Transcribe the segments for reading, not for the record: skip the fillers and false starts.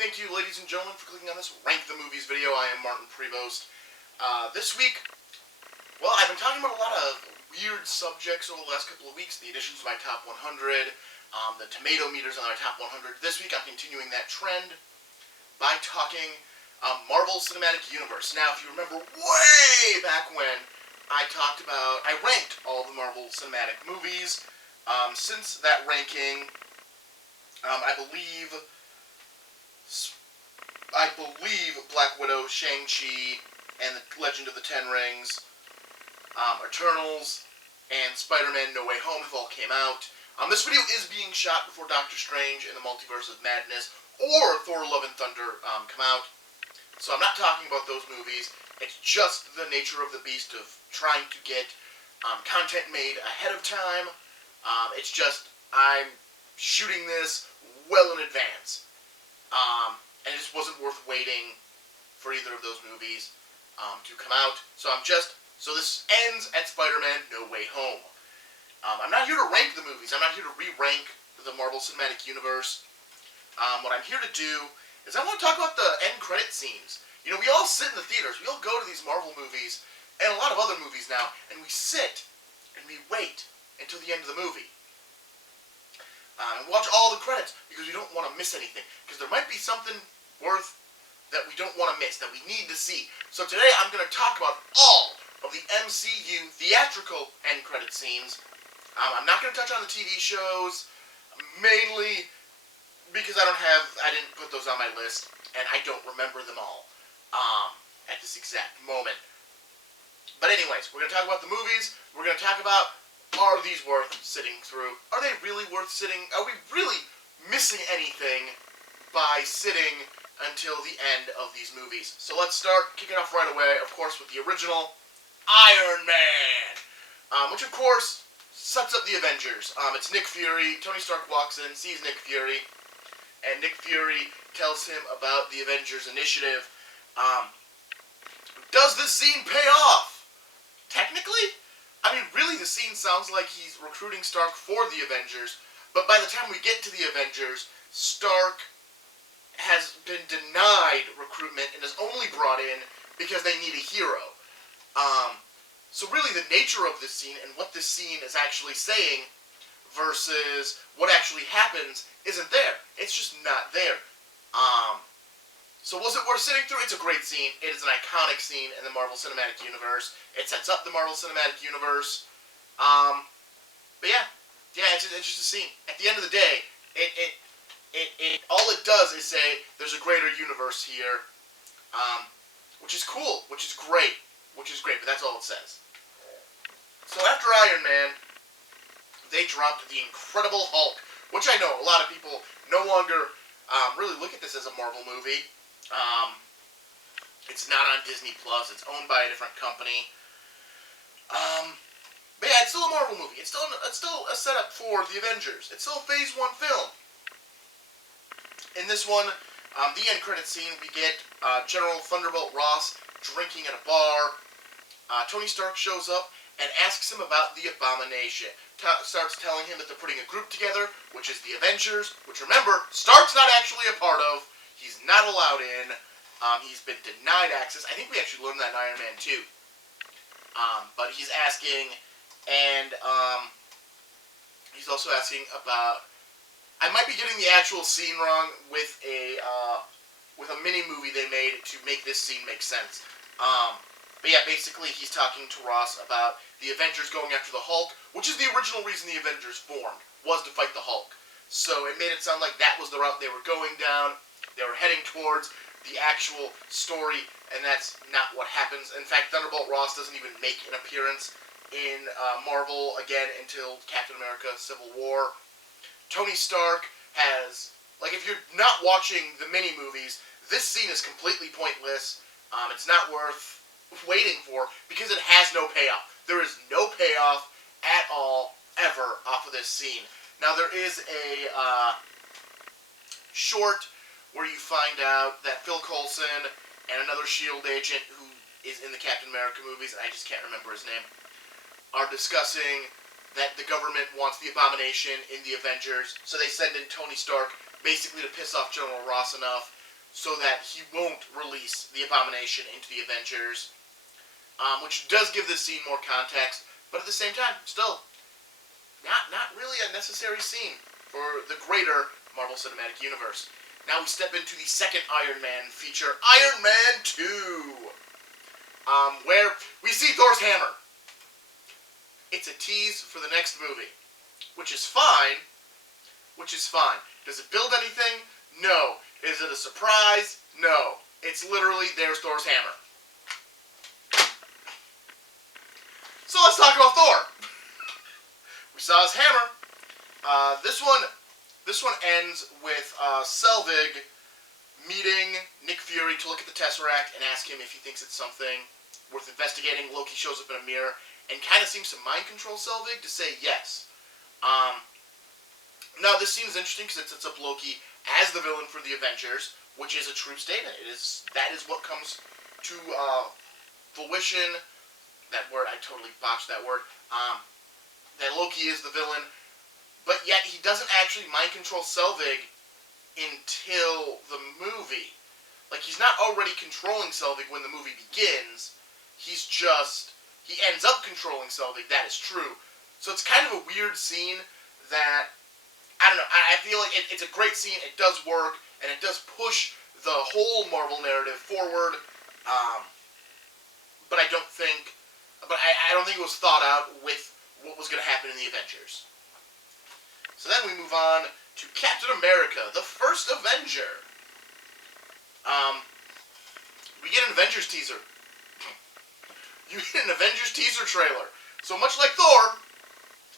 Thank you, ladies and gentlemen, for clicking on this Rank the Movies video. I am Martin Prevost. This week, well, I've been talking about a lot of weird subjects over the last couple of weeks. The additions to my top 100, the tomato meters on my top 100. This week, I'm continuing that trend by talking Marvel Cinematic Universe. Now, if you remember way back when, I ranked all the Marvel Cinematic movies. Since that ranking, I believe Black Widow, ShangChi, and the Legend of the Ten Rings, Eternals, and SpiderMan No Way Home have all came out. This video is being shot before Doctor Strange and the Multiverse of Madness or Thor Love and Thunder come out. So I'm not talking about those movies. It's just the nature of the beast of trying to get content made ahead of time. It's just I'm shooting this well in advance. And it just wasn't worth waiting for either of those movies to come out. So this ends at Spider-Man No Way Home. I'm not here to rank the movies. I'm not here to re-rank the Marvel Cinematic Universe. What I'm here to do is I want to talk about the end credit scenes. You know, we all sit in the theaters. We all go to these Marvel movies, and a lot of other movies now, and we sit and we wait until the end of the movie. And watch all the credits, because we don't want to miss anything. Because there might be something worth that we don't want to miss, that we need to see. So today I'm going to talk about all of the MCU theatrical end credit scenes. I'm not going to touch on the TV shows, mainly because I didn't put those on my list, and I don't remember them all at this exact moment. But anyways, we're going to talk about the movies. We're going to talk about, are these worth sitting through? Are they really worth sitting? Are we really missing anything by sitting until the end of these movies? So let's start kicking off right away, of course, with the original Iron Man, which of course sets up the Avengers. It's Nick Fury. Tony Stark walks in, sees Nick Fury, and Nick Fury tells him about the Avengers initiative. Does this scene pay off? Technically? I mean, really, the scene sounds like he's recruiting Stark for the Avengers, but by the time we get to the Avengers, Stark has been denied recruitment and is only brought in because they need a hero. So really, the nature of this scene and what this scene is actually saying versus what actually happens isn't there. It's just not there. So was it worth sitting through? It's a great scene. It is an iconic scene in the Marvel Cinematic Universe. It sets up the Marvel Cinematic Universe. But yeah, it's just a scene. At the end of the day, all it does is say there's a greater universe here, which is cool, which is great, but that's all it says. So after Iron Man, they dropped the Incredible Hulk, which I know a lot of people no longer really look at this as a Marvel movie. It's not on Disney Plus. It's owned by a different company. But yeah, it's still a Marvel movie. It's still a setup for the Avengers. It's still a Phase 1 film. In this one, the end credit scene, we get General Thunderbolt Ross drinking at a bar. Tony Stark shows up and asks him about the Abomination. Starts telling him that they're putting a group together, which is the Avengers, which, remember, Stark's not actually a part of. He's not allowed in. He's been denied access. I think we actually learned that in Iron Man 2. But he's asking, and he's also asking about, I might be getting the actual scene wrong with a mini movie they made to make this scene make sense. But yeah, basically he's talking to Ross about the Avengers going after the Hulk, which is the original reason the Avengers formed, was to fight the Hulk. So it made it sound like that was the route they were going down. They were heading towards the actual story, and that's not what happens. In fact, Thunderbolt Ross doesn't even make an appearance in Marvel again until Captain America Civil War. Tony Stark has, like, if you're not watching the mini movies, this scene is completely pointless. It's not worth waiting for because it has no payoff. There is no payoff at all, ever, off of this scene. Now, there is a short where you find out that Phil Coulson and another S.H.I.E.L.D. agent who is in the Captain America movies, and I just can't remember his name, are discussing that the government wants the Abomination in the Avengers, so they send in Tony Stark basically to piss off General Ross enough so that he won't release the Abomination into the Avengers, which does give this scene more context, but at the same time, still, not really a necessary scene for the greater Marvel Cinematic Universe. Now we step into the second Iron Man feature, Iron Man 2, where we see Thor's hammer. It's a tease for the next movie, which is fine. Does it build anything? No. Is it a surprise? No. It's literally, there's Thor's hammer. So let's talk about Thor. We saw his hammer. This one ends with Selvig meeting Nick Fury to look at the Tesseract and ask him if he thinks it's something worth investigating. Loki shows up in a mirror and kind of seems to mind control Selvig to say yes. Now this scene is interesting because it sets up Loki as the villain for the Avengers, which is a true statement. That is what comes to fruition. That word, I totally botched that word. That Loki is the villain, but yet he doesn't actually mind control Selvig until the movie. Like, he's not already controlling Selvig when the movie begins. He ends up controlling Selvig, that is true. So it's kind of a weird scene that, I don't know, I feel like it's a great scene, it does work, and it does push the whole Marvel narrative forward, but I don't think it was thought out with what was going to happen in the Avengers. So then we move on to Captain America, the first Avenger. We get an Avengers teaser. You get an Avengers teaser trailer. So much like Thor,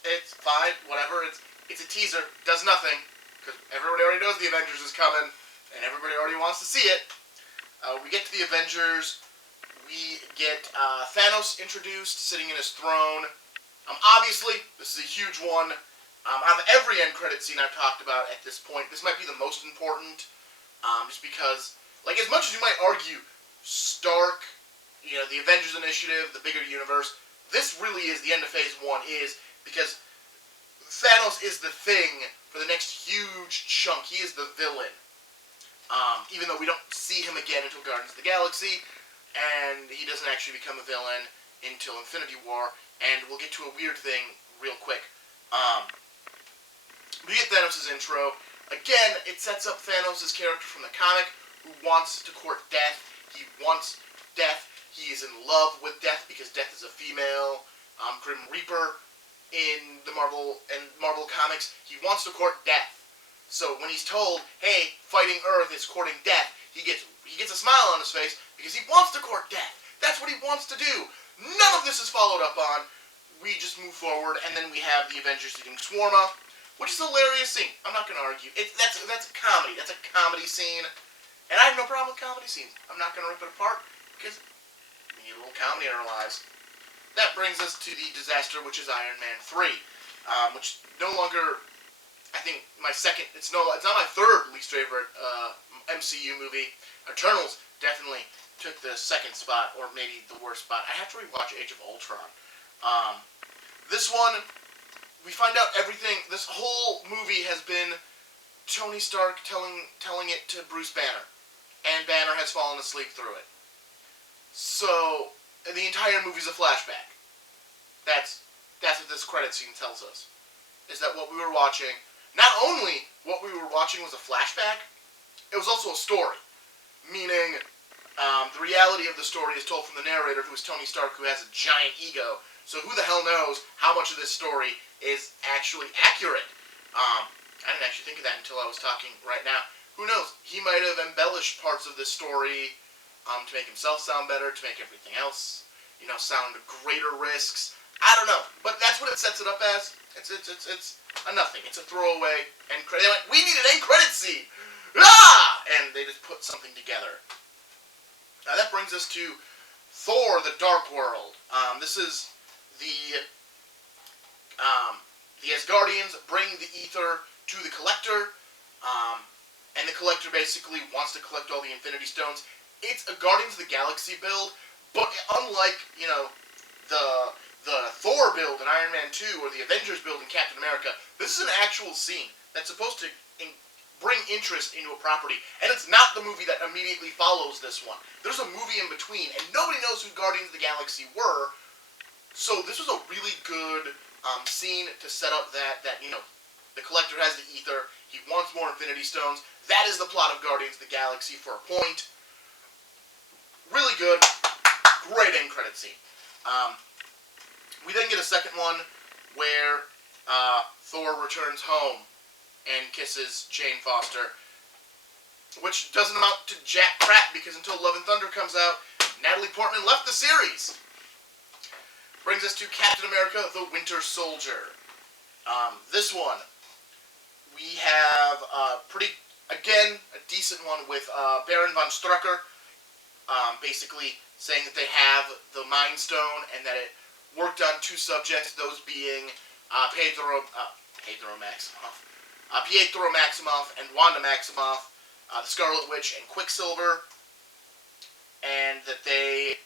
it's fine, whatever, it's a teaser, does nothing, because everybody already knows the Avengers is coming, and everybody already wants to see it. We get to the Avengers, we get Thanos introduced, sitting in his throne. Obviously, this is a huge one. Out of every end credit scene I've talked about at this point, this might be the most important, just because, like, as much as you might argue Stark, you know, the Avengers Initiative, the bigger universe, this really is the end of Phase 1, is because Thanos is the thing for the next huge chunk. He is the villain. Even though we don't see him again until Guardians of the Galaxy, and he doesn't actually become a villain until Infinity War, and we'll get to a weird thing real quick. We get Thanos' intro. Again, it sets up Thanos' character from the comic, who wants to court death. He wants death. He is in love with death because death is a female Grim Reaper in the Marvel comics. He wants to court death. So when he's told, hey, fighting Earth is courting death, he gets a smile on his face because he wants to court death. That's what he wants to do. None of this is followed up on. We just move forward, and then we have the Avengers eating Swarma, which is a hilarious scene. I'm not going to argue. That's a comedy. That's a comedy scene. And I have no problem with comedy scenes. I'm not going to rip it apart because we need a little comedy in our lives. That brings us to the disaster, which is Iron Man 3, which no longer, I think, it's not my third least favorite MCU movie. Eternals definitely took the second spot, or maybe the worst spot. I have to rewatch Age of Ultron. This one, we find out everything. This whole movie has been Tony Stark telling it to Bruce Banner, and Banner has fallen asleep through it. So the entire movie's a flashback. That's what this credit scene tells us. Is that what we were watching? Not only what we were watching was a flashback, it was also a story. Meaning, the reality of the story is told from the narrator, who is Tony Stark, who has a giant ego. So who the hell knows how much of this story is actually accurate? I didn't actually think of that until I was talking right now. Who knows? He might have embellished parts of this story to make himself sound better, to make everything else, sound greater risks. I don't know, but that's what it sets it up as. It's a nothing. It's a throwaway end credit. They're like, we need an end credit scene! Ah! And they just put something together. Now that brings us to Thor: The Dark World. This is the Asgardians bring the ether to the Collector, and the Collector basically wants to collect all the Infinity Stones. It's a Guardians of the Galaxy build, but unlike, the Thor build in Iron Man 2 or the Avengers build in Captain America, this is an actual scene that's supposed to bring interest into a property, and it's not the movie that immediately follows this one. There's a movie in between, and nobody knows who Guardians of the Galaxy were, so this was a really good scene to set up that the Collector has the ether, he wants more Infinity Stones. That is the plot of Guardians of the Galaxy for a point. Really good. Great end credit scene. We then get a second one where Thor returns home and kisses Jane Foster, which doesn't amount to jack crap because until Love and Thunder comes out, Natalie Portman left the series. Brings us to Captain America, the Winter Soldier. This one, we have a decent one with Baron von Strucker, basically saying that they have the Mind Stone and that it worked on two subjects, those being Pietro Maximoff and Wanda Maximoff, the Scarlet Witch and Quicksilver, and that it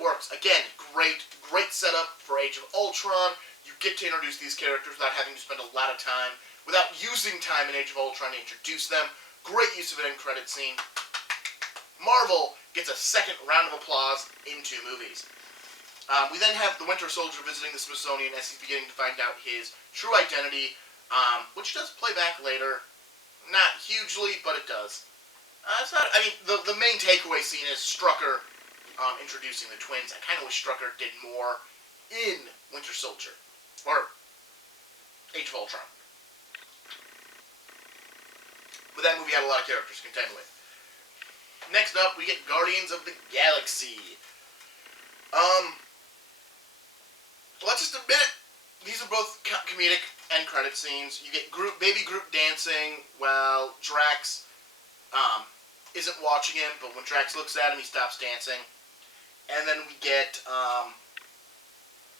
works. Again, great setup for Age of Ultron. You get to introduce these characters without having to spend a lot of time, without using time in Age of Ultron to introduce them. Great use of an end credit scene. Marvel gets a second round of applause in 2 movies. We then have the Winter Soldier visiting the Smithsonian as he's beginning to find out his true identity, which does play back later. Not hugely, but it does. The main takeaway scene is Strucker introducing the twins. I kind of wish Strucker did more in Winter Soldier, or Age of Ultron. But that movie had a lot of characters to contend with. Next up, we get Guardians of the Galaxy. Let's just admit it. These are both comedic end credit scenes. You get baby Groot dancing while Drax isn't watching him, but when Drax looks at him, he stops dancing. And then we get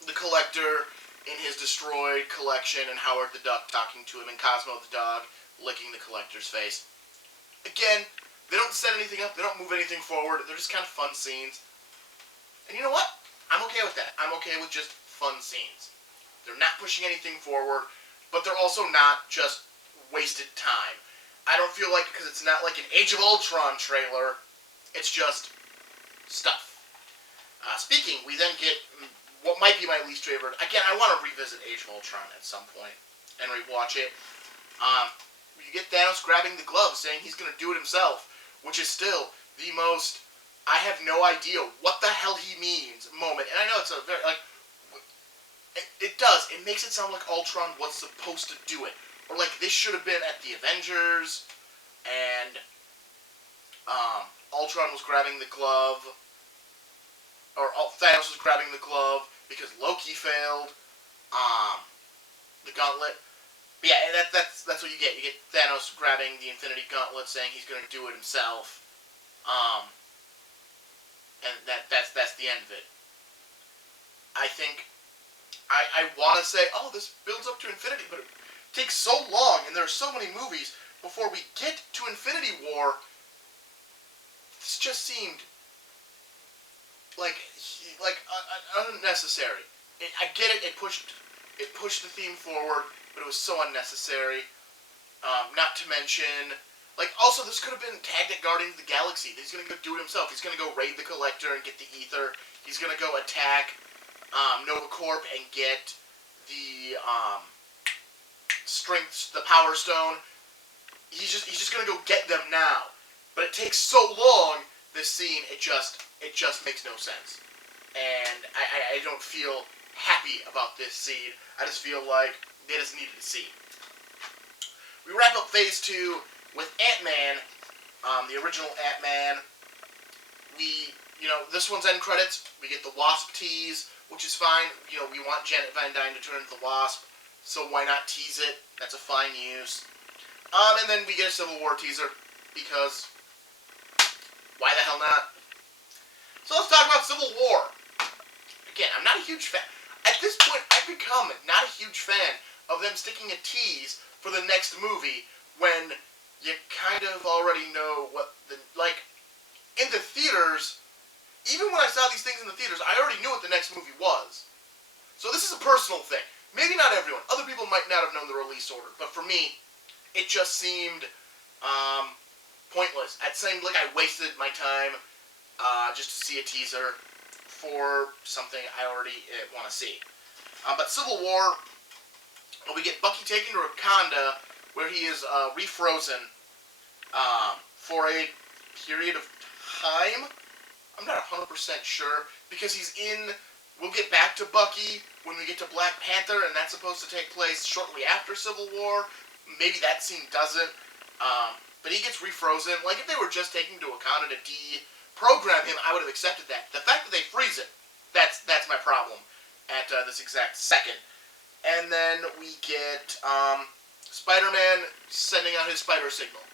the Collector in his destroyed collection and Howard the Duck talking to him and Cosmo the dog licking the Collector's face. Again, they don't set anything up, they don't move anything forward, they're just kind of fun scenes. And you know what? I'm okay with that. I'm okay with just fun scenes. They're not pushing anything forward, but they're also not just wasted time. I don't feel like, because it's not like an Age of Ultron trailer, it's just stuff. Speaking, we then get what might be my least favorite. Again, I want to revisit Age of Ultron at some point and rewatch it. You get Thanos grabbing the glove, saying he's going to do it himself, which is still the most, I have no idea what the hell he means moment. And I know it's a very, it does. It makes it sound like Ultron was supposed to do it. Or like this should have been at the Avengers, and Ultron was grabbing the glove, or Thanos was grabbing the glove because Loki failed. The gauntlet. But yeah, that's what you get. You get Thanos grabbing the Infinity Gauntlet, saying he's going to do it himself. And that's the end of it. I think I want to say, oh, this builds up to Infinity, but it takes so long, and there are so many movies before we get to Infinity War. This just seemed like unnecessary. I get it. It pushed the theme forward, but it was so unnecessary. Not to mention, also this could have been tagged at Guardians of the Galaxy. He's gonna go do it himself. He's gonna go raid the Collector and get the ether. He's gonna go attack Nova Corp and get the the Power Stone. He's just gonna go get them now. But it takes so long. This scene, it just makes no sense, and I don't feel happy about this scene. I just feel like they just needed a scene. We wrap up Phase 2 with AntMan, the original AntMan. This one's end credits. We get the Wasp tease, which is fine. We want Janet Van Dyne to turn into the Wasp, so why not tease it? That's a fine use. And then we get a Civil War teaser, because why the hell not? So let's talk about Civil War. Again, I'm not a huge fan. At this point, I've become not a huge fan of them sticking a tease for the next movie when you kind of already know what in the theaters, even when I saw these things in the theaters, I already knew what the next movie was. So this is a personal thing. Maybe not everyone. Other people might not have known the release order, but for me, it just seemed Pointless. It seemed like I wasted my time just to see a teaser for something I already want to see. But Civil War, we get Bucky taken to Wakanda, where he is refrozen for a period of time. I'm not 100% sure, because he's in... We'll get back to Bucky when we get to Black Panther, and that's supposed to take place shortly after Civil War. Maybe that scene doesn't. But he gets refrozen. Like, if they were just taking to Wakanda to deprogram him, I would have accepted that. The fact that they freeze him, that's my problem at this exact second. And then we get Spider-Man sending out his spider signal,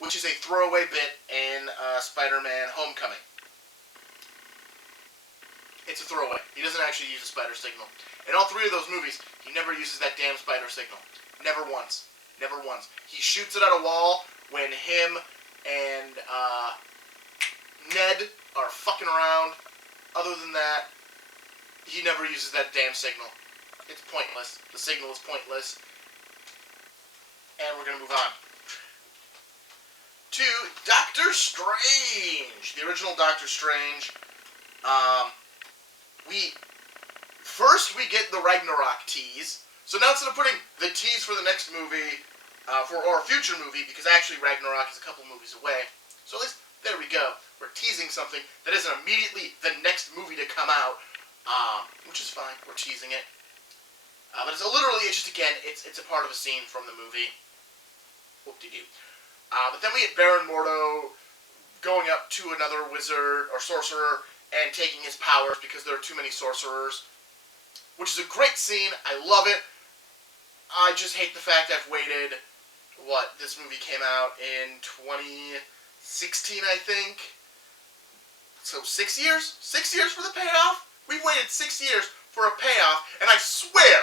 which is a throwaway bit in SpiderMan Homecoming. It's a throwaway. He doesn't actually use a spider signal. In all three of those movies, he never uses that damn spider signal. Never once. Never once. He shoots it at a wall when him and Ned are fucking around. Other than that, he never uses that damn signal. It's pointless. The signal is pointless. And we're going to move on to Doctor Strange. The original Doctor Strange. We get the Ragnarok tease. So now instead of putting the tease for the next movie, or a future movie, because actually Ragnarok is a couple movies away. So at least, there we go. We're teasing something that isn't immediately the next movie to come out, which is fine. We're teasing it. But it's just again, it's a part of a scene from the movie. Whoop-de-doo. But then we get Baron Mordo going up to another wizard or sorcerer and taking his powers because there are too many sorcerers, which is a great scene. I love it. I just hate the fact I've waited, this movie came out in 2016, I think. So 6 years? 6 years for the payoff? We've waited 6 years for a payoff, and I swear,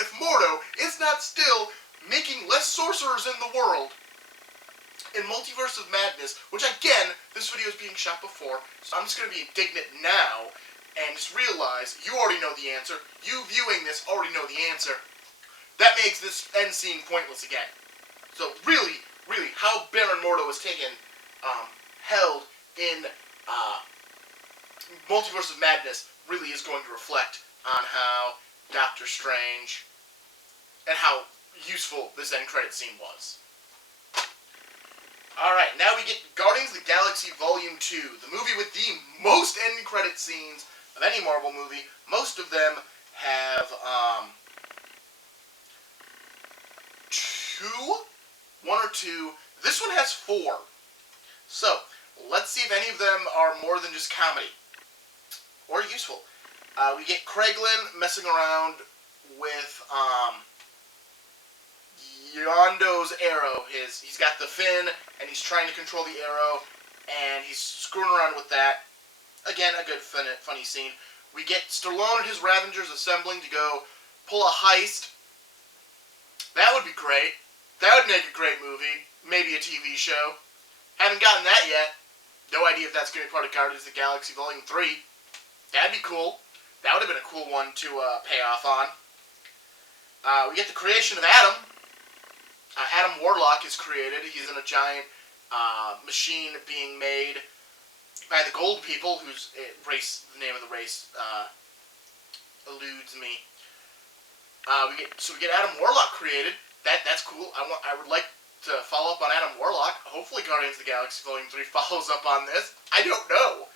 if Mordo is not still making less sorcerers in the world in Multiverse of Madness, which again, this video is being shot before, so I'm just going to be indignant now and just realize you already know the answer. You viewing this already know the answer. That makes this end scene pointless again. So really, how Baron Mordo is taken, held in Multiverse of Madness really is going to reflect on how Doctor Strange and how useful this end credit scene was. Alright, now we get Guardians of the Galaxy Volume 2, the movie with the most end credit scenes of any Marvel movie. Most of them have, one or two. This one has 4. So, let's see if any of them are more than just comedy. Or useful. We get Kraglin messing around with, Yondo's arrow. He's got the fin, and he's trying to control the arrow, and he's screwing around with that. Again, a good, funny scene. We get Stallone and his Ravengers assembling to go pull a heist. That would be great. That would make a great movie. Maybe a TV show. Haven't gotten that yet. No idea if that's going to be part of Guardians of the Galaxy Volume 3. That'd be cool. That would have been a cool one to pay off on. We get the creation of Adam. Adam Warlock is created. He's in a giant machine being made by the Gold People, whose race, the name of the race, eludes me. We get Adam Warlock created. That's cool. I would like to follow up on Adam Warlock. Hopefully Guardians of the Galaxy Volume 3 follows up on this. I don't know.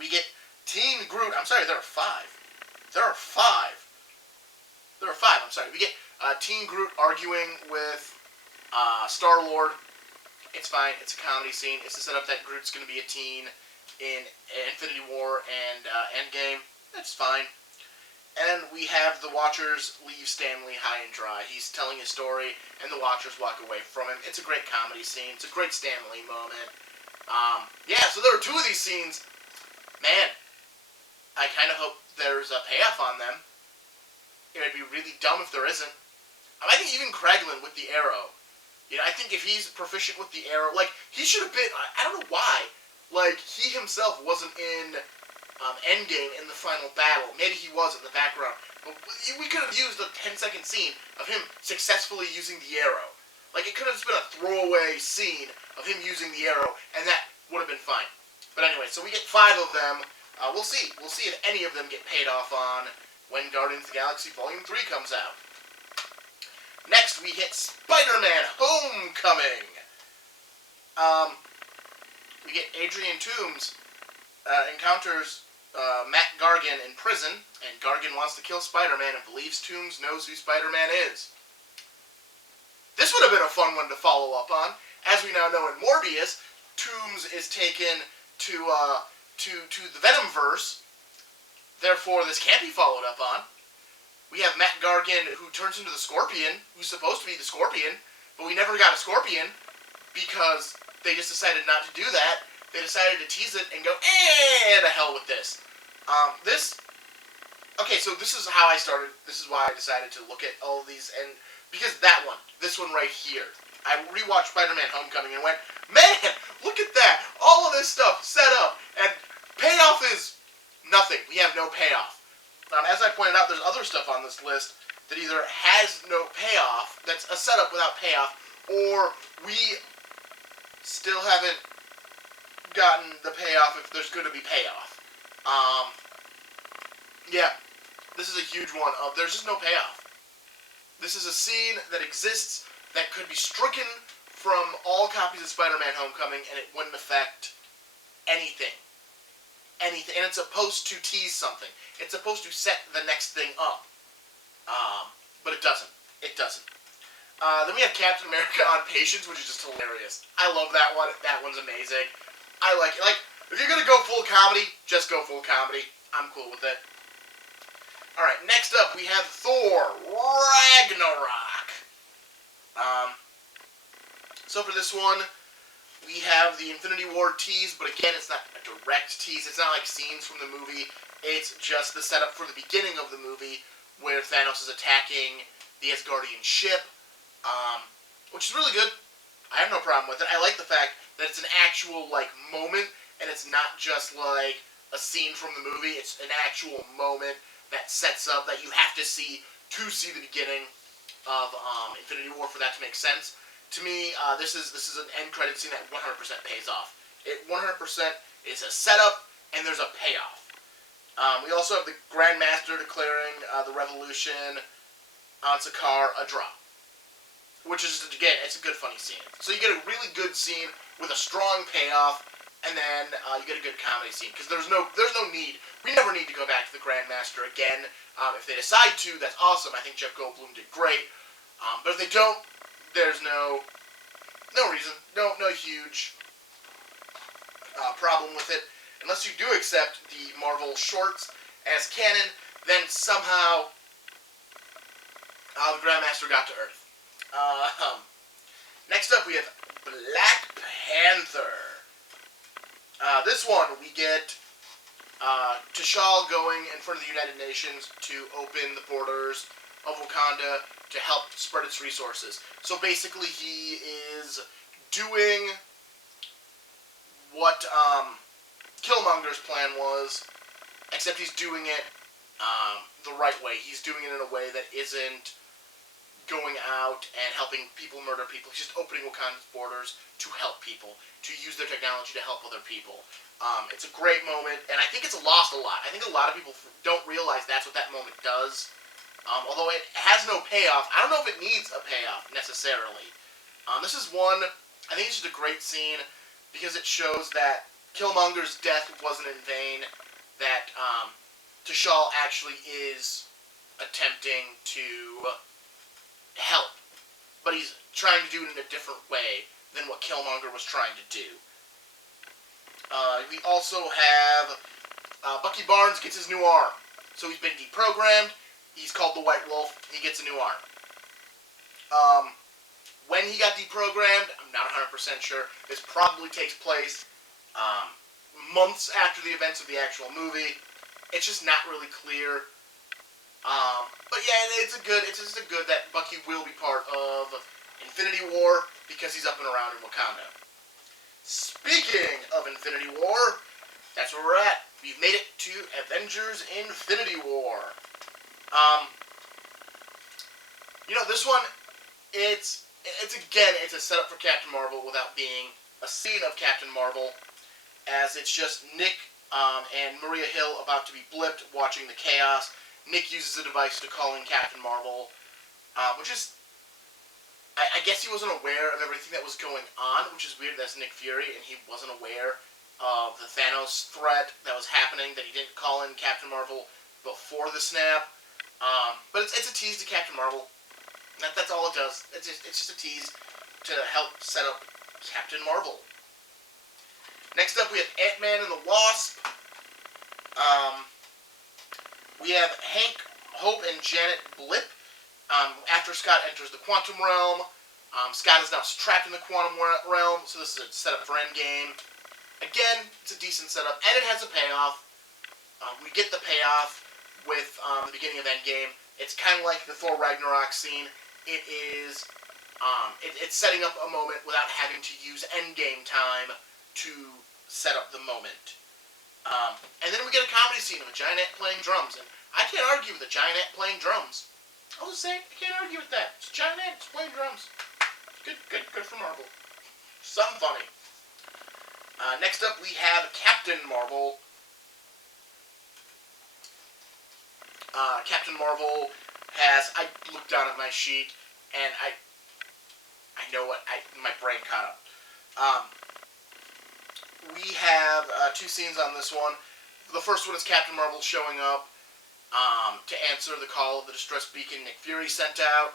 We get Team Groot. I'm sorry, there are 5. There are 5. I'm sorry. We get Team Groot arguing with Star-Lord. It's fine. It's a comedy scene. It's to set up that Groot's going to be a teen in Infinity War and Endgame. That's fine. And we have the Watchers leave Stanley high and dry. He's telling his story, and the Watchers walk away from him. It's a great comedy scene. It's a great Stanley moment. Yeah, so there are 2 of these scenes. Man, I kind of hope there's a payoff on them. It would be really dumb if there isn't. I think even Kraglin with the arrow. You know, I think if he's proficient with the arrow, like, he should have been, I don't know why. Like, he himself wasn't in Endgame in the final battle. Maybe he was in the background. We could have used a 10-second scene of him successfully using the arrow. Like, it could have just been a throwaway scene of him using the arrow, and that would have been fine. But anyway, so we get 5 of them. We'll see. We'll see if any of them get paid off on when Guardians of the Galaxy Volume 3 comes out. Next, we hit SpiderMan Homecoming. We get Adrian Toomes encounters Matt Gargan in prison, and Gargan wants to kill Spider-Man and believes Toomes knows who Spider-Man is. This would have been a fun one to follow up on. As we now know in Morbius, Toomes is taken to the Venomverse. Therefore, this can't be followed up on. We have Matt Gargan, who turns into the Scorpion, who's supposed to be the Scorpion, but we never got a Scorpion because they just decided not to do that. They decided to tease it and go, to hell with this. Okay, so this is how I started. This is why I decided to look at all of these, and because this one right here, I rewatched Spider-Man Homecoming and went, man, look at that. All of this stuff set up, and payoff is nothing. We have no payoff. As I pointed out, there's other stuff on this list that either has no payoff, that's a setup without payoff, or we still haven't gotten the payoff if there's going to be payoff. Yeah, this is a huge one of there's just no payoff. This is a scene that exists that could be stricken from all copies of Spider-Man Homecoming, and it wouldn't affect anything. And it's supposed to tease something. It's supposed to set the next thing up. But it doesn't. It doesn't. Then we have Captain America on Patience, which is just hilarious. I love that one. That one's amazing. I like it. Like, if you're going to go full comedy, just go full comedy. I'm cool with it. Alright, next up we have Thor Ragnarok. So for this one, we have the Infinity War tease, but again, it's not a direct tease. It's not like scenes from the movie. It's just the setup for the beginning of the movie, where Thanos is attacking the Asgardian ship, which is really good. I have no problem with it. I like the fact that it's an actual, like, moment, and it's not just, like, a scene from the movie. It's an actual moment that sets up, that you have to see the beginning of Infinity War for that to make sense. To me, this is an end credit scene that 100% pays off. It 100% is a setup, and there's a payoff. We also have the Grandmaster declaring the Revolution on Sakaar a draw, which is, again, it's a good funny scene. So you get a really good scene with a strong payoff, and then you get a good comedy scene, because there's no need. We never need to go back to the Grandmaster again. If they decide to, that's awesome. I think Jeff Goldblum did great. But if they don't, there's no reason, no huge problem with it. Unless you do accept the Marvel shorts as canon, then somehow the Grandmaster got to Earth. Next up, we have Black Panther. This one, we get T'Challa going in front of the United Nations to open the borders of Wakanda to help spread its resources. So basically, he is doing what Killmonger's plan was, except he's doing it the right way. He's doing it in a way that isn't going out and helping people murder people. He's just opening Wakanda's borders to help people, to use their technology to help other people. It's a great moment, and I think it's lost a lot. I think a lot of people don't realize that's what that moment does. Although it has no payoff, I don't know if it needs a payoff, necessarily. This is one, I think it's just a great scene, because it shows that Killmonger's death wasn't in vain, that T'Challa actually is attempting to help, but he's trying to do it in a different way than what Killmonger was trying to do. We also have Bucky Barnes gets his new arm. So he's been deprogrammed. He's called the White Wolf. He gets a new arm. When he got deprogrammed, I'm not 100% sure. This probably takes place months after the events of the actual movie. It's just not really clear. But yeah, it's just a good that Bucky will be part of Infinity War because he's up and around in Wakanda. Speaking of Infinity War, that's where we're at. We've made it to Avengers Infinity War. Um, this one, it's a setup for Captain Marvel without being a scene of Captain Marvel, as it's just Nick and Maria Hill about to be blipped, watching the chaos. Nick uses a device to call in Captain Marvel, which is, I guess he wasn't aware of everything that was going on, which is weird. That's Nick Fury, and he wasn't aware of the Thanos threat that was happening, that he didn't call in Captain Marvel before the snap. But it's a tease to Captain Marvel. That's all it does. It's just a tease to help set up Captain Marvel. Next up, we have AntMan and the Wasp. We have Hank, Hope, and Janet blip. After Scott enters the quantum realm, Scott is now trapped in the quantum realm, so this is a setup for Endgame. Again, it's a decent setup, and it has a payoff. We get the payoff with the beginning of Endgame. It's kind of like the Thor Ragnarok scene. It is, it's setting up a moment without having to use Endgame time to set up the moment. And then we get a comedy scene of a giant ant playing drums, and I can't argue with a giant ant playing drums. I'll just say, I can't argue with that. It's a giant ant playing drums. Good for Marvel. Something funny. Next up, we have Captain Marvel. Captain Marvel has, I looked down at my sheet, and I know what, my brain caught up. We have two scenes on this one. The first one is Captain Marvel showing up to answer the call of the distress beacon Nick Fury sent out,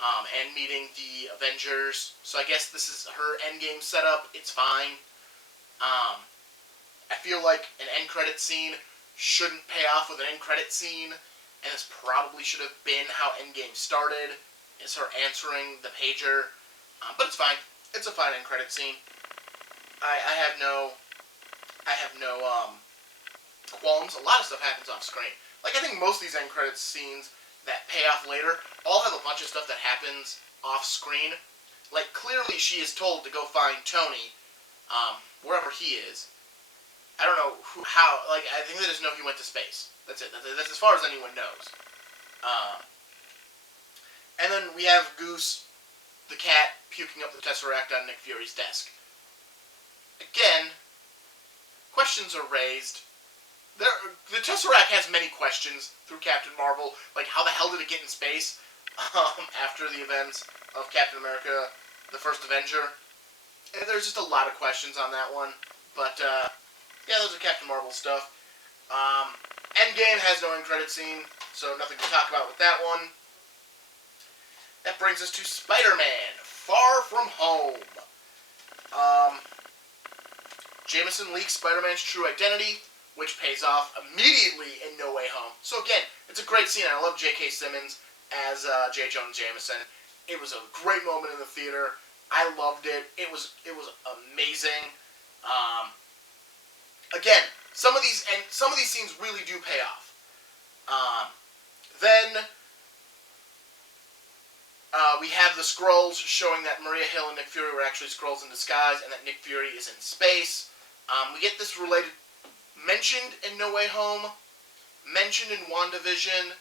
and meeting the Avengers. So I guess this is her Endgame setup. It's fine. I feel like an end credit scene shouldn't pay off with an end credit scene, and this probably should have been how Endgame started, is her answering the pager. But it's fine. It's a fine end credit scene. I have no qualms. A lot of stuff happens off screen. Like, I think most of these end credits scenes that pay off later all have a bunch of stuff that happens off screen. Like, clearly she is told to go find Tony, wherever he is. I don't know how, like, I think they just know he went to space. That's it. That's as far as anyone knows. And then we have Goose, the cat, puking up the Tesseract on Nick Fury's desk. Again, questions are raised. The Tesseract has many questions through Captain Marvel, like how the hell did it get in space after the events of Captain America, the first Avenger. And there's just a lot of questions on that one, but yeah, those are Captain Marvel stuff. Endgame has no end credit scene, so nothing to talk about with that one. That brings us to Spider-Man, Far From Home. Jameson leaks Spider-Man's true identity, which pays off immediately in No Way Home. So again, it's a great scene. I love J.K. Simmons as J. Jonah Jameson. It was a great moment in the theater. I loved it. It was amazing. Again, some of these scenes really do pay off. Then we have the Skrulls showing that Maria Hill and Nick Fury were actually Skrulls in disguise, and that Nick Fury is in space. We get this mentioned in No Way Home, mentioned in WandaVision,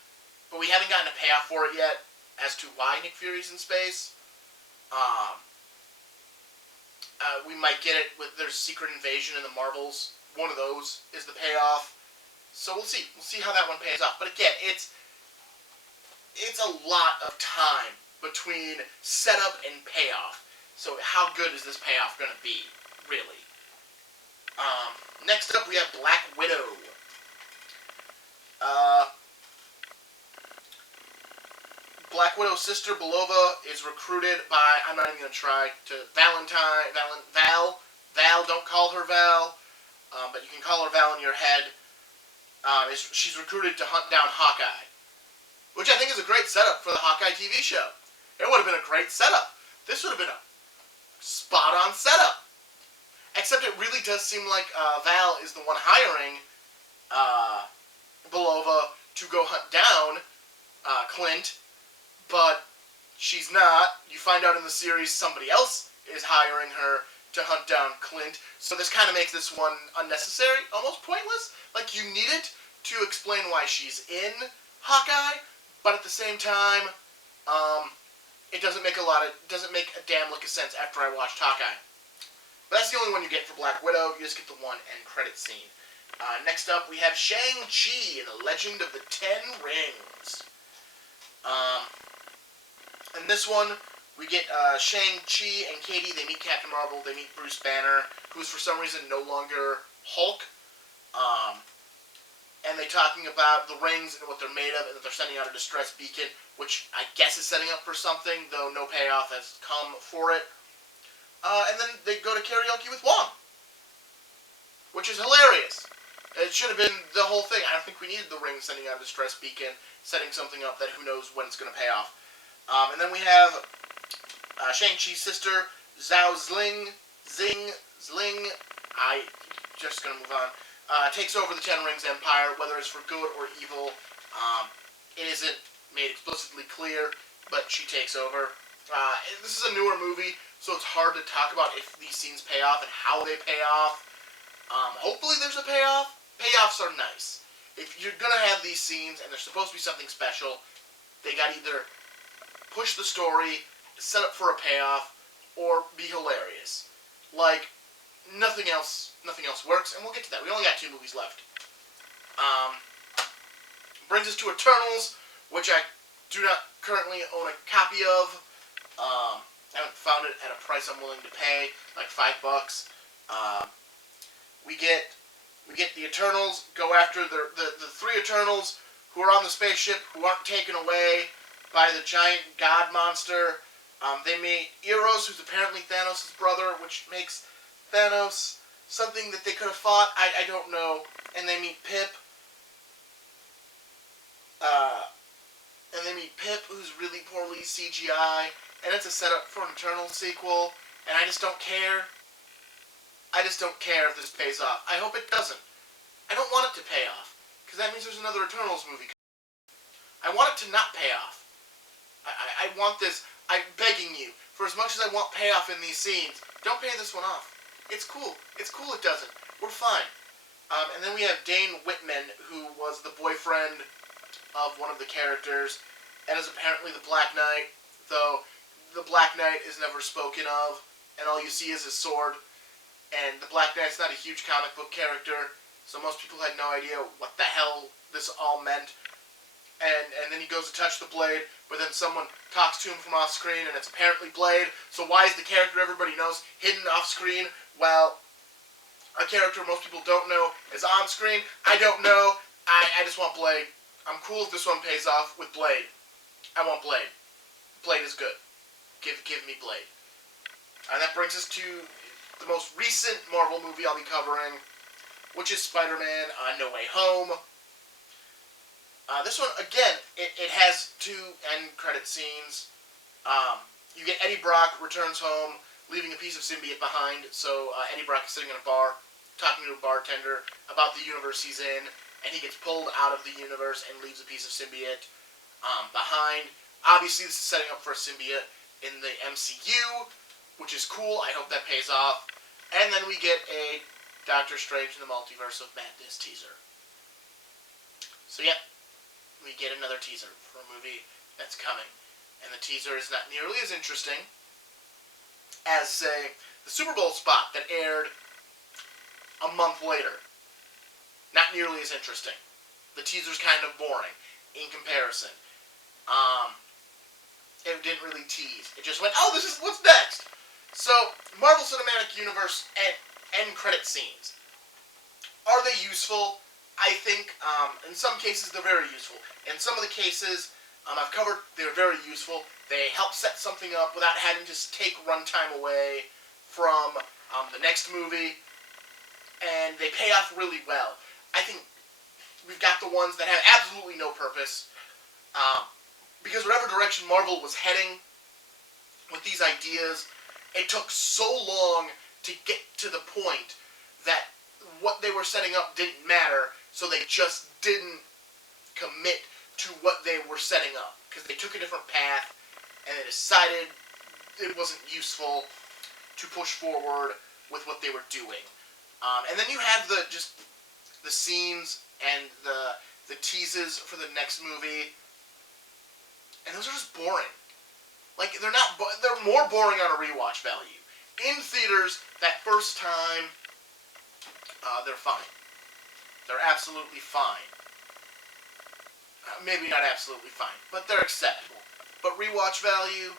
but we haven't gotten a payoff for it yet as to why Nick Fury's in space. We might get it with their Secret Invasion in the Marvels. One of those is the payoff. So we'll see. We'll see how that one pays off. But again, it's a lot of time between setup and payoff. So how good is this payoff going to be, really? Next up, we have Black Widow. Black Widow's sister, Belova, is recruited by, I'm not even going to try, to Val, don't call her Val, but you can call her Val in your head. She's recruited to hunt down Hawkeye, which I think is a great setup for the Hawkeye TV show. It would have been a great setup. This would have been a spot-on setup. Except it really does seem like Val is the one hiring Belova to go hunt down Clint, but she's not. You find out in the series somebody else is hiring her to hunt down Clint, so this kind of makes this one unnecessary, almost pointless. Like, you need it to explain why she's in Hawkeye, but at the same time, it doesn't make a damn lick of sense after I watched Hawkeye. But that's the only one you get for Black Widow. You just get the one end credit scene. Next up, we have ShangChi and the Legend of the Ten Rings. In this one, we get Shang-Chi and Katie. They meet Captain Marvel. They meet Bruce Banner, who's for some reason no longer Hulk. And they're talking about the rings and what they're made of, and that they're sending out a distress beacon, which I guess is setting up for something, though no payoff has come for it. And then they go to karaoke with Wong, which is hilarious. It should have been the whole thing. I don't think we needed the ring sending out a distress beacon, setting something up that who knows when it's going to pay off. And then we have Shang-Chi's sister, Zhao Zling. I just going to move on. Takes over the Ten Rings Empire, whether it's for good or evil. It isn't made explicitly clear, but she takes over. This is a newer movie, so it's hard to talk about if these scenes pay off and how they pay off. Hopefully there's a payoff. Payoffs are nice. If you're going to have these scenes and they're supposed to be something special, they got to either push the story, set up for a payoff, or be hilarious. Like, nothing else works, and we'll get to that. We only got 2 movies left. Brings us to Eternals, which I do not currently own a copy of. I haven't found it at a price I'm willing to pay, like $5. We get the Eternals, go after the 3 Eternals who are on the spaceship, who aren't taken away by the giant god monster. They meet Eros, who's apparently Thanos' brother, which makes Thanos something that they could have fought. I don't know. And they meet Pip. Who's really poorly CGI. And it's a setup for an Eternals sequel. And I just don't care. I just don't care if this pays off. I hope it doesn't. I don't want it to pay off, because that means there's another Eternals movie. I want it to not pay off. I want this. I'm begging you, for as much as I want payoff in these scenes, don't pay this one off. It's cool. It's cool it doesn't. We're fine. And then we have Dane Whitman, who was the boyfriend of one of the characters, and is apparently the Black Knight, though the Black Knight is never spoken of, and all you see is his sword. And the Black Knight's not a huge comic book character, so most people had no idea what the hell this all meant. And then he goes to touch the blade, but then someone talks to him from off screen, and it's apparently Blade. So why is the character everybody knows hidden off screen? Well, a character most people don't know is on screen. I don't know. I just want Blade. I'm cool if this one pays off with Blade. I want Blade. Blade is good. Give me Blade. And that brings us to the most recent Marvel movie I'll be covering, which is Spider-Man No Way Home. This one, again, it has 2 end credit scenes. You get Eddie Brock returns home, leaving a piece of symbiote behind. So Eddie Brock is sitting in a bar, talking to a bartender about the universe he's in, and he gets pulled out of the universe and leaves a piece of symbiote behind. Obviously, this is setting up for a symbiote in the MCU, which is cool. I hope that pays off. And then we get a Doctor Strange in the Multiverse of Madness teaser. So, yep, we get another teaser for a movie that's coming. And the teaser is not nearly as interesting as, say, the Super Bowl spot that aired a month later. Not nearly as interesting. The teaser's kind of boring in comparison. It didn't really tease. It just went, oh, this is what's next. So, Marvel Cinematic Universe end credit scenes. Are they useful? I think, in some cases, they're very useful. In some of the cases I've covered, they're very useful. They help set something up without having to take runtime away from the next movie. And they pay off really well. I think we've got the ones that have absolutely no purpose. Because whatever direction Marvel was heading with these ideas, it took so long to get to the point that what they were setting up didn't matter, so they just didn't commit to what they were setting up. Because they took a different path, and they decided it wasn't useful to push forward with what they were doing. And then you have the scenes and the the teases for the next movie, and those are just boring. Like, they're not. They're more boring on a rewatch value. In theaters, that first time, they're fine. They're absolutely fine. Maybe not absolutely fine, but they're acceptable. But rewatch value,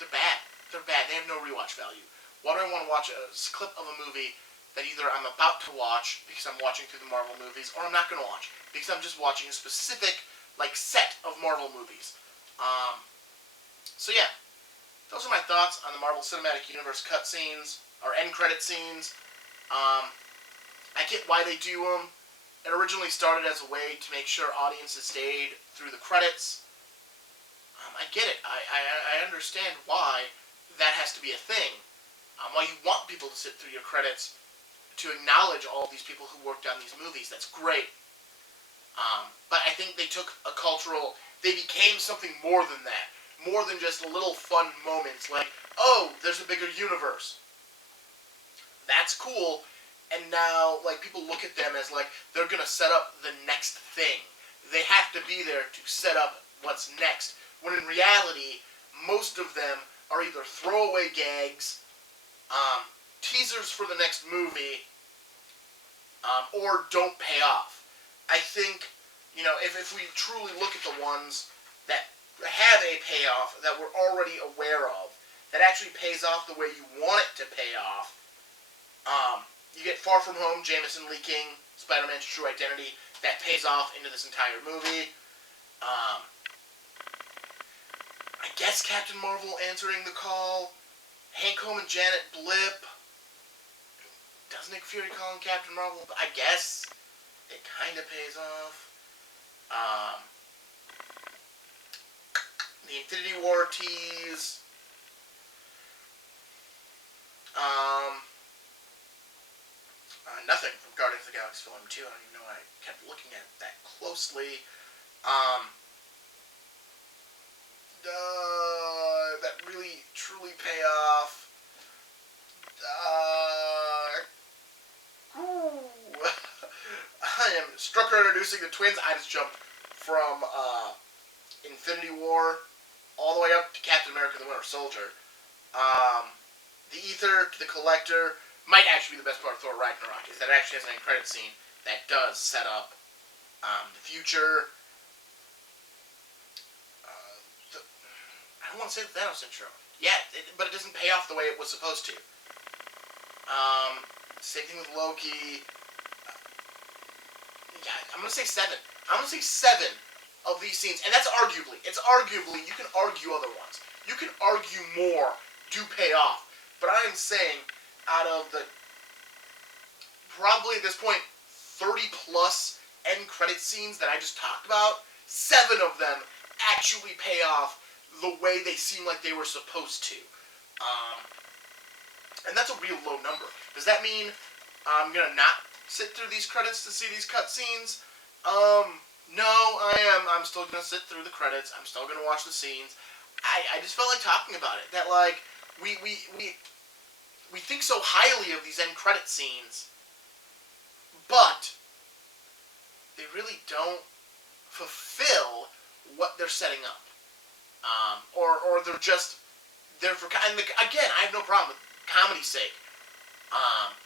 they're bad. They're bad. They have no rewatch value. Why do I want to watch a clip of a movie that either I'm about to watch because I'm watching through the Marvel movies, or I'm not going to watch because I'm just watching a specific, like, set of Marvel movies? So yeah, those are my thoughts on the Marvel Cinematic Universe cutscenes, or end credit scenes. I get why they do them. It originally started as a way to make sure audiences stayed through the credits. I get it. I understand why that has to be a thing. Why you want people to sit through your credits to acknowledge all these people who worked on these movies. That's great. But I think they took a cultural... They became something more than that. More than just little fun moments like, oh, there's a bigger universe. That's cool. And now, like, people look at them as, like, they're going to set up the next thing. They have to be there to set up what's next. When in reality, most of them are either throwaway gags, teasers for the next movie, or don't pay off. I think, you know, if we truly look at the ones that have a payoff that we're already aware of, that actually pays off the way you want it to pay off, you get Far From Home, Jameson leaking Spider-Man's true identity, that pays off into this entire movie. I guess Captain Marvel answering the call, Hank Pym and Janet Blip. Does Nick Fury calling Captain Marvel? I guess it kind of pays off. The Infinity War tease. Nothing from Guardians of the Galaxy Volume 2. I don't even know why I kept looking at that closely. That really, truly pay off. I am Strucker introducing the twins. I just jumped from Infinity War all the way up to Captain America the Winter Soldier. The Ether to the Collector might actually be the best part of Thor Ragnarok, is that it actually has an end credit scene that does set up the future. I don't want to say the Thanos intro. Yeah, but it doesn't pay off the way it was supposed to. Same thing with Loki. Yeah, I'm going to say 7. I'm going to say 7 of these scenes. And that's arguably. It's arguably. You can argue other ones. You can argue more do pay off. But I am saying, out of the, probably at this point, 30 plus end credit scenes that I just talked about, 7 of them actually pay off the way they seem like they were supposed to. And that's a real low number. Does that mean I'm going to not sit through these credits to see these cutscenes? No, I am. I'm still going to sit through the credits. I'm still going to watch the scenes. I just felt like talking about it. That, like, we think so highly of these end credit scenes, but they really don't fulfill what they're setting up. Or they're just there for... And again, I have no problem with comedy's sake.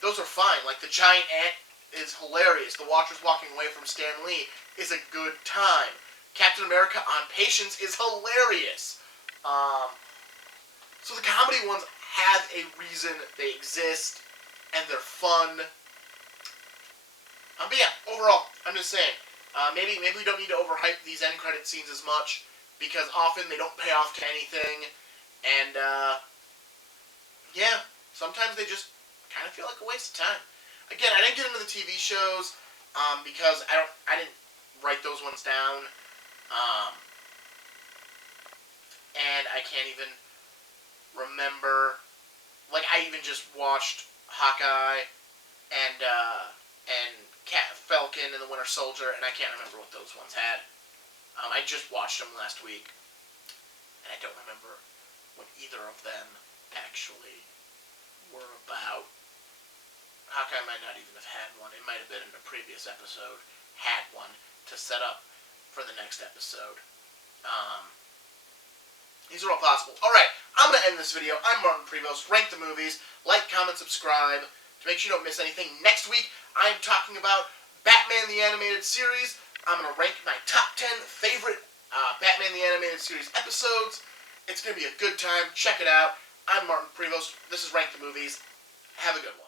Those are fine. Like, the giant ant is hilarious. The Watchers walking away from Stan Lee is a good time. Captain America on Patience is hilarious. So the comedy ones have a reason they exist, and they're fun. But yeah, overall, I'm just saying, maybe we don't need to overhype these end credit scenes as much, because often they don't pay off to anything, and yeah, sometimes they just kind of feel like a waste of time. Again, I didn't get into the TV shows because I didn't write those ones down, and I can't even remember. Like, I even just watched Hawkeye and Falcon and the Winter Soldier, and I can't remember what those ones had. I just watched them last week, and I don't remember what either of them actually were about. Hawkeye might not even have had one. It might have been in a previous episode. had one to set up for the next episode. These are all possible. Alright, I'm going to end this video. I'm Martin Prevost. Rank the movies. Like, comment, subscribe to make sure you don't miss anything. Next week, I am talking about Batman the Animated Series. I'm going to rank my top 10 favorite Batman the Animated Series episodes. It's going to be a good time. Check it out. I'm Martin Prevost. This is Rank the Movies. Have a good one.